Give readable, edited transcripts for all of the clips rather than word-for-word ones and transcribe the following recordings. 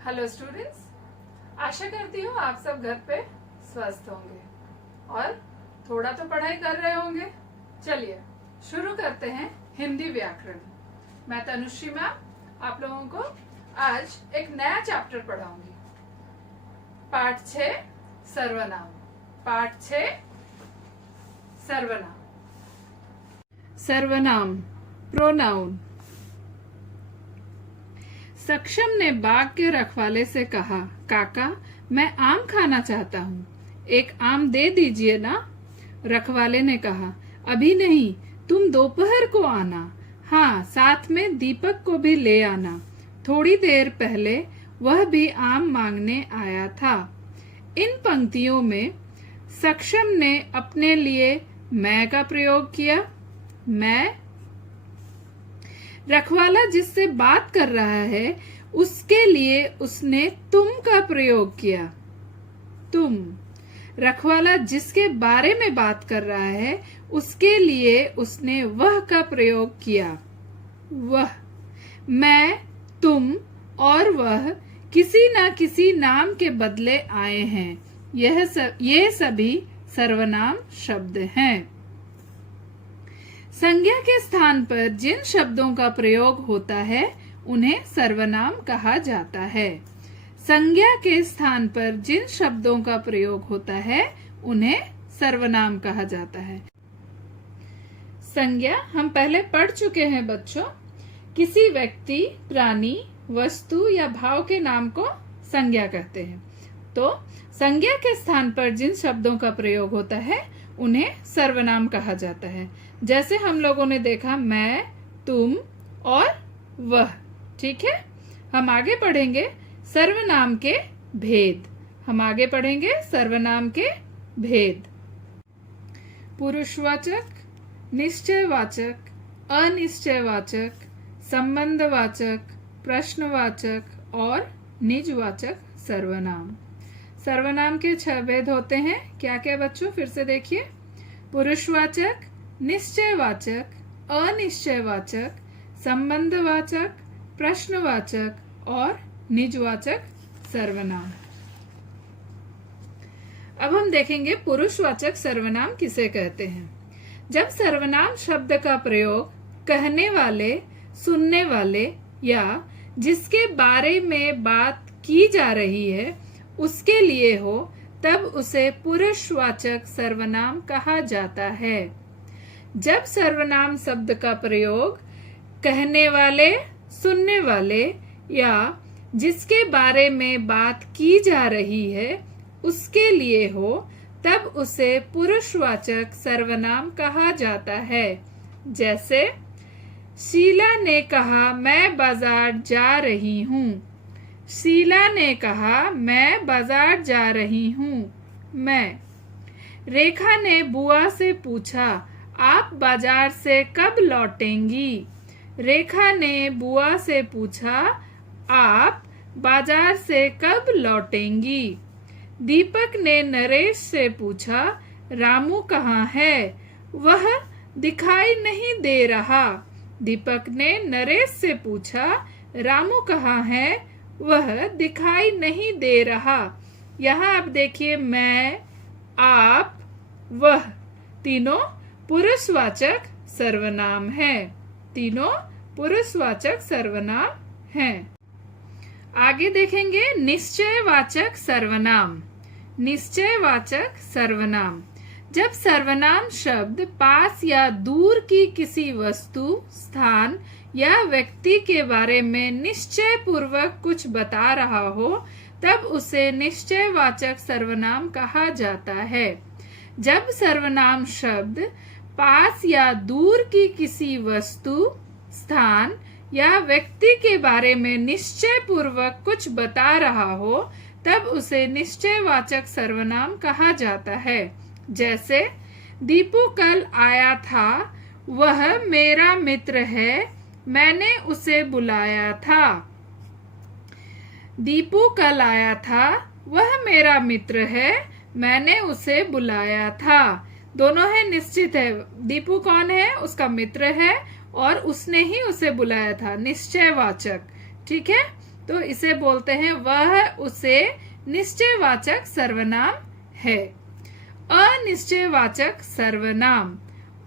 Hello students, आशा करती हूँ आप सब घर पे स्वस्थ होंगे और थोड़ा तो पढ़ाई कर रहे होंगे। चलिए शुरू करते हैं हिंदी व्याकरण। मैं तनुश्री मैम आप लोगों को आज एक नया चैप्टर पढ़ाऊंगी। पाठ 6 सर्वनाम। पाठ 6 सर्वनाम। सर्वनाम प्रोनाउन। सक्षम ने बाग के रखवाले से कहा, काका मैं आम खाना चाहता हूँ, एक आम दे दीजिए ना। रखवाले ने कहा, अभी नहीं, तुम दोपहर को आना। हाँ, साथ में दीपक को भी ले आना। थोड़ी देर पहले वह भी आम मांगने आया था। इन पंक्तियों में सक्षम ने अपने लिए मैं का प्रयोग किया। मैं। रखवाला जिससे बात कर रहा है उसके लिए उसने तुम का प्रयोग किया। तुम। रखवाला जिसके बारे में बात कर रहा है उसके लिए उसने वह का प्रयोग किया। वह। मैं, तुम और वह किसी न किसी नाम के बदले आए हैं। ये सभी सर्वनाम शब्द हैं। संज्ञा के स्थान पर जिन शब्दों का प्रयोग होता है उन्हें सर्वनाम कहा जाता है। संज्ञा के स्थान पर जिन शब्दों का प्रयोग होता है उन्हें सर्वनाम कहा जाता है। संज्ञा हम पहले पढ़ चुके हैं बच्चों। किसी व्यक्ति, प्राणी, वस्तु या भाव के नाम को संज्ञा कहते हैं। तो संज्ञा के स्थान पर जिन शब्दों का प्रयोग होता है उन्हें सर्वनाम कहा जाता है। जैसे हम लोगों ने देखा मैं, तुम और वह। ठीक है, हम आगे पढ़ेंगे सर्वनाम के भेद। हम आगे पढ़ेंगे सर्वनाम के भेद। पुरुषवाचक, निश्चयवाचक, अनिश्चयवाचक, संबंधवाचक, प्रश्नवाचक और निजवाचक सर्वनाम। सर्वनाम के 6 भेद होते हैं। क्या क्या बच्चों, फिर से देखिए। पुरुषवाचक, निश्चयवाचक, अनिश्चयवाचक, संबंधवाचक, प्रश्नवाचक और निजवाचक सर्वनाम। अब हम देखेंगे पुरुषवाचक सर्वनाम किसे कहते हैं। जब सर्वनाम शब्द का प्रयोग कहने वाले, सुनने वाले या जिसके बारे में बात की जा रही है उसके लिए हो तब उसे पुरुषवाचक सर्वनाम कहा जाता है। जब सर्वनाम शब्द का प्रयोग कहने वाले, सुनने वाले या जिसके बारे में बात की जा रही है उसके लिए हो तब उसे पुरुषवाचक सर्वनाम कहा जाता है। जैसे शीला ने कहा मैं बाजार जा रही हूँ। शीला ने कहा मैं बाजार जा रही हूँ। मैं। रेखा ने बुआ से पूछा आप बाजार से कब लौटेंगी। रेखा ने बुआ से पूछा आप बाजार से कब लौटेंगी। दीपक ने नरेश से पूछा रामू कहाँ है, वह दिखाई नहीं दे रहा। दीपक ने नरेश से पूछा रामू कहाँ है, वह दिखाई नहीं दे रहा। यहाँ आप देखिए मैं, आप, वह तीनों पुरुषवाचक सर्वनाम हैं। तीनों पुरुषवाचक सर्वनाम हैं। आगे देखेंगे निश्चयवाचक सर्वनाम। निश्चयवाचक सर्वनाम। जब सर्वनाम शब्द पास या दूर की किसी वस्तु, स्थान या व्यक्ति के बारे में निश्चय पूर्वक कुछ बता रहा हो तब उसे निश्चयवाचक सर्वनाम कहा जाता है। जब सर्वनाम शब्द पास या दूर की किसी वस्तु, स्थान या व्यक्ति के बारे में निश्चय पूर्वक कुछ बता रहा हो तब उसे निश्चयवाचक सर्वनाम कहा जाता है। जैसे दीपू कल आया था, वह मेरा मित्र है, मैंने उसे बुलाया था। दीपू कल आया था, वह मेरा मित्र है, मैंने उसे बुलाया था। दोनों है निश्चित है। दीपू कौन है, उसका मित्र है और उसने ही उसे बुलाया था, निश्चयवाचक। ठीक है, तो इसे बोलते हैं वह उसे निश्चयवाचक सर्वनाम है। अनिश्चयवाचक सर्वनाम।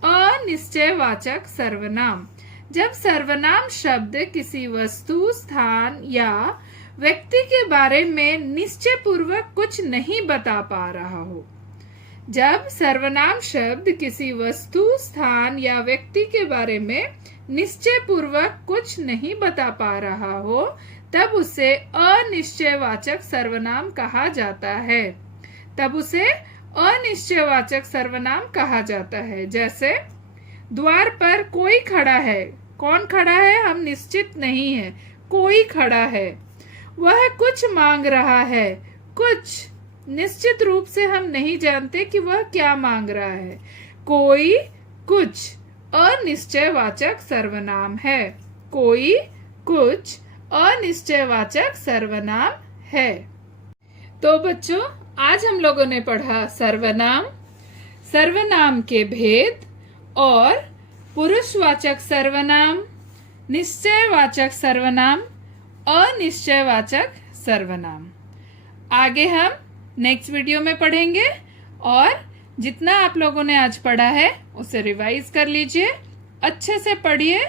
अनिश्चयवाचक सर्वनाम, जब सर्वनाम शब्द किसी वस्तु, स्थान या व्यक्ति के बारे में निश्चय पूर्वक कुछ नहीं बता पा रहा हो। जब सर्वनाम शब्द किसी वस्तु, स्थान या व्यक्ति के बारे में निश्चय पूर्वक कुछ नहीं बता पा रहा हो, तब उसे अनिश्चयवाचक सर्वनाम कहा जाता है। तब उसे अनिश्चयवाचक सर्वनाम कहा जाता है। जैसे द्वार पर कोई खड़ा है। कौन खड़ा है हम निश्चित नहीं है, कोई खड़ा है। वह कुछ मांग रहा है। कुछ निश्चित रूप से हम नहीं जानते कि वह क्या मांग रहा है। कोई, कुछ अनिश्चयवाचक सर्वनाम है। कोई, कुछ अनिश्चयवाचक सर्वनाम है। तो बच्चों, आज हम लोगों ने पढ़ा सर्वनाम, सर्वनाम के भेद और पुरुषवाचक सर्वनाम, निश्चयवाचक सर्वनाम, अनिश्चयवाचक सर्वनाम। आगे हम नेक्स्ट वीडियो में पढ़ेंगे और जितना आप लोगों ने आज पढ़ा है उसे रिवाइज कर लीजिए, अच्छे से पढ़िए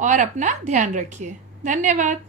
और अपना ध्यान रखिए। धन्यवाद।